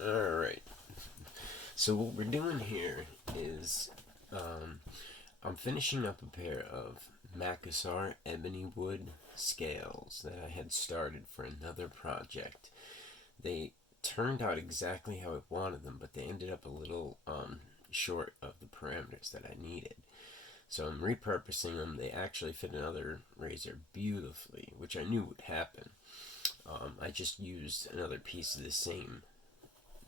Alright, so what we're doing here is I'm finishing up a pair of Macassar ebony wood scales that I had started for another project. They turned out exactly how I wanted them, but they ended up a little short of the parameters that I needed. So I'm repurposing them. They actually fit another razor beautifully, which I knew would happen. I just used another piece of the same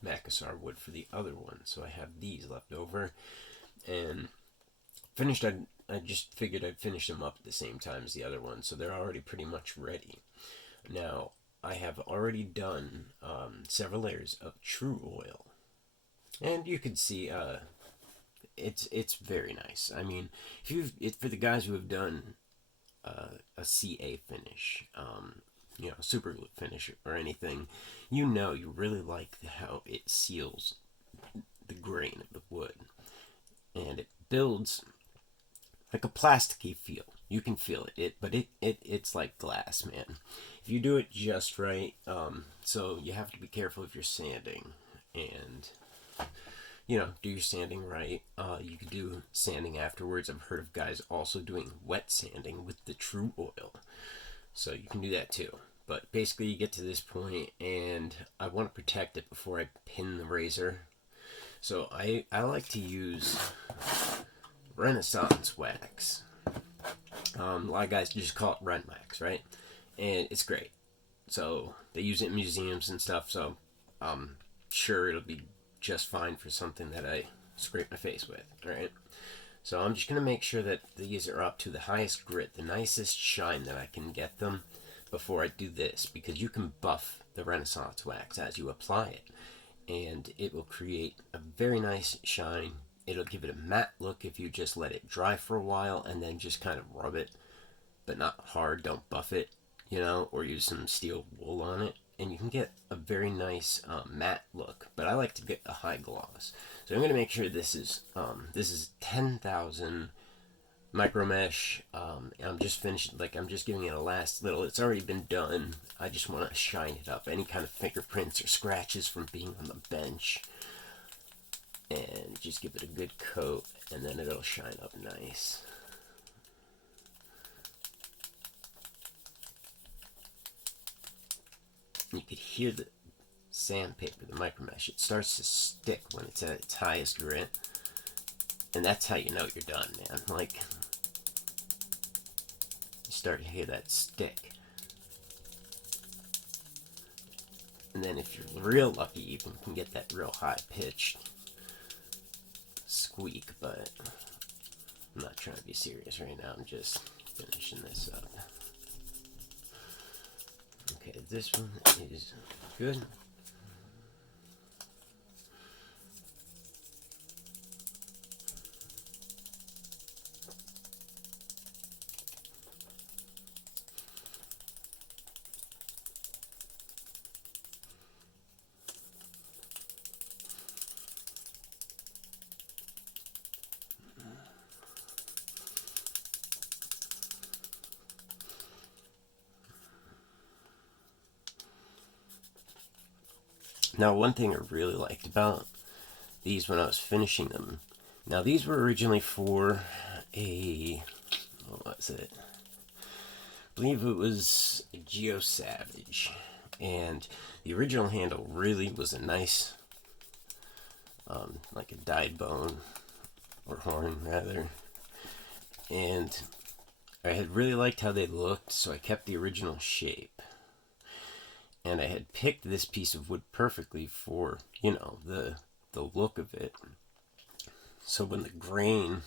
Macassar wood for the other one, so I have these left over. And finished, I just figured I'd finish them up at the same time as the other one, so they're already pretty much ready. Now, I have already done several layers of true oil, and you can see it's very nice. I mean, for the guys who have done a CA finish, super glue finish or anything, you really like how it seals the grain of the wood, and it builds like a plasticky feel. You can feel but it's like glass, man. If you do it just right, so you have to be careful if you're sanding, and do your sanding right. You could do sanding afterwards. I've heard of guys also doing wet sanding with the true oil, so you can do that too. But basically, you get to this point, and I want to protect it before I pin the razor. So I like to use Renaissance wax. A lot of guys just call it Ren Wax, right? And it's great. So they use it in museums and stuff. So I'm sure it'll be just fine for something that I scrape my face with. All right. So I'm just gonna make sure that these are up to the highest grit, the nicest shine that I can get them before I do this, because you can buff the Renaissance wax as you apply it, and it will create a very nice shine. It'll give it a matte look if you just let it dry for a while and then just kind of rub it, but not hard. Don't buff it, or use some steel wool on it. And you can get a very nice matte look, but I like to get a high gloss. So I'm going to make sure this is 10,000 micro mesh. I'm just finishing, I'm just giving it a last little. It's already been done. I just want to shine it up. Any kind of fingerprints or scratches from being on the bench, and just give it a good coat, and then it'll shine up nice. You could hear the sandpaper, the micro mesh. It starts to stick when it's at its highest grit, and that's how you know you're done, man. Like, you start to hear that stick. And then if you're real lucky, you can get that real high pitched squeak, but I'm not trying to be serious right now. I'm just finishing this up. Okay, this one is good. Now, one thing I really liked about these when I was finishing them, now these were originally for what was it? I believe it was a Geo Savage, and the original handle really was a nice, like a dyed bone, or horn rather, and I had really liked how they looked, so I kept the original shape. And I had picked this piece of wood perfectly for, the look of it. So when the grain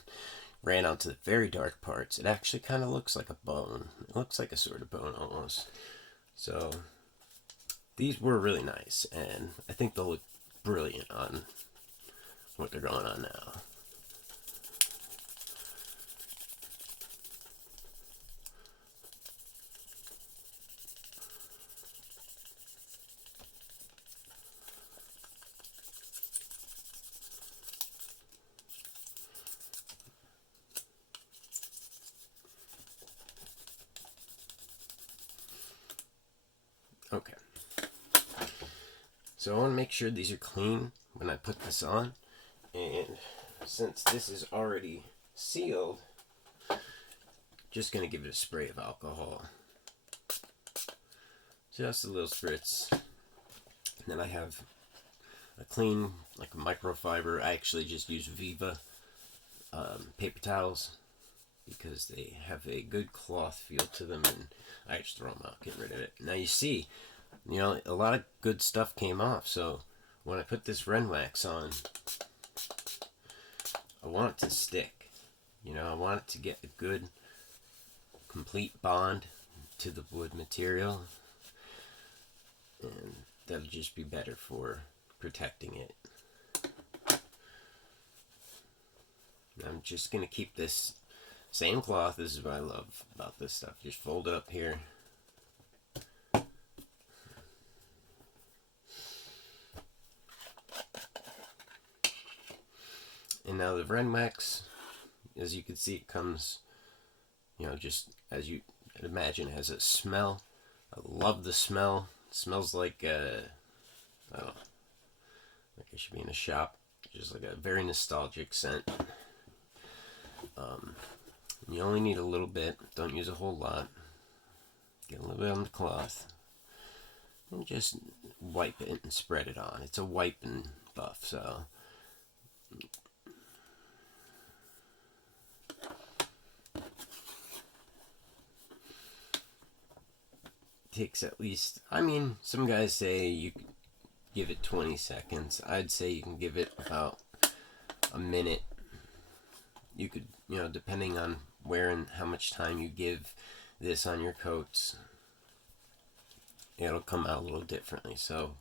ran out to the very dark parts, it actually kind of looks like a bone. It looks like a sort of bone almost. So these were really nice, and I think they'll look brilliant on what they're going on now. Okay. So I want to make sure these are clean when I put this on. And since this is already sealed, just going to give it a spray of alcohol. Just a little spritz. And then I have a clean, like a microfiber. I actually just use Viva paper towels because they have a good cloth feel to them, and I just throw them out, get rid of it. Now you see, you know, a lot of good stuff came off. So when I put this Ren Wax on, I want it to stick. You know, I want it to get a good, complete bond to the wood material, and that'll just be better for protecting it. I'm just going to keep this same cloth. This is what I love about this stuff. Just fold up here. And now the Ren Wax, as you can see, it comes, you know, just as you imagine, it has a smell. I love the smell. It smells like, I don't know, like I should be in a shop. Just like a very nostalgic scent. You only need a little bit. Don't use a whole lot. Get a little bit on the cloth. And just wipe it and spread it on. It's a wipe and buff, so... Takes at least, I mean, some guys say you give it 20 seconds. I'd say you can give it about a minute. You could, you know, depending on where and how much time you give this on your coats, it'll come out a little differently. So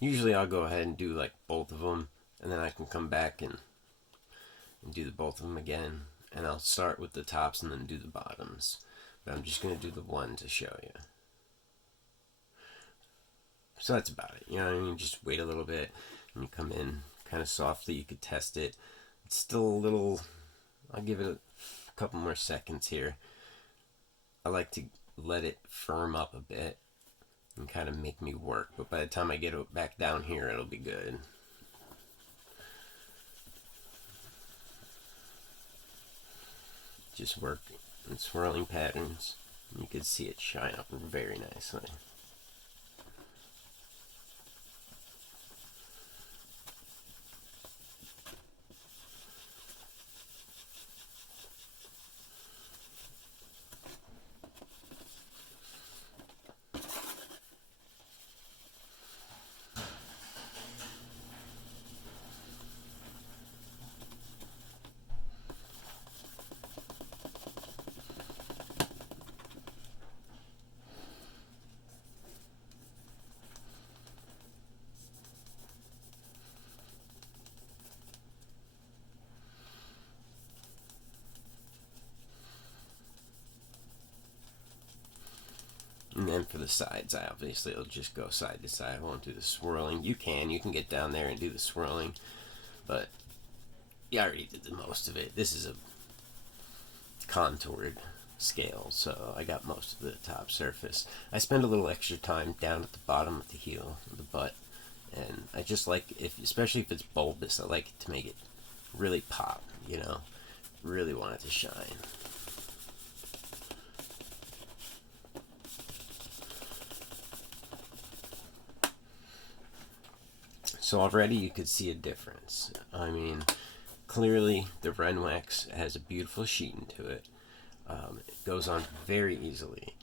usually I'll go ahead and do like both of them, and then I can come back and do the both of them again, and I'll start with the tops and then do the bottoms. But I'm just going to do the one to show you. So that's about it. You know what I mean? Just wait a little bit, and you come in kind of softly. You could test it. It's still a little... I'll give it a couple more seconds here. I like to let it firm up a bit and kind of make me work. But by the time I get it back down here, it'll be good. Just work in swirling patterns. You can see it shine up very nicely. And then for the sides, I obviously will just go side to side. I won't do the swirling. You can get down there and do the swirling, but yeah, I already did the most of it. This is a contoured scale, so I got most of the top surface. I spend a little extra time down at the bottom of the heel, of the butt, and I just like, especially if it's bulbous, I like it to make it really pop, you know, really want it to shine. So already you could see a difference. I mean, clearly the Ren Wax has a beautiful sheen to it. It goes on very easily.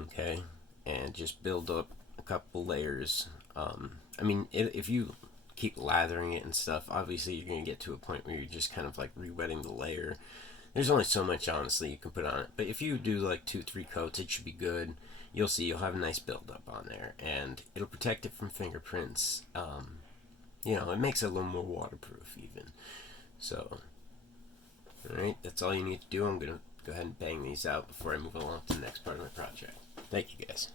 Okay, and just build up a couple layers. I mean, if you keep lathering it and stuff, obviously you're going to get to a point where you're just kind of like re-wetting the layer. There's only so much, honestly, you can put on it. But if you do like 2-3 coats, it should be good. You'll see you'll have a nice buildup on there, and it'll protect it from fingerprints. You know, it makes it a little more waterproof even. So, alright, that's all you need to do. I'm going to go ahead and bang these out before I move along to the next part of my project. Thank you, guys.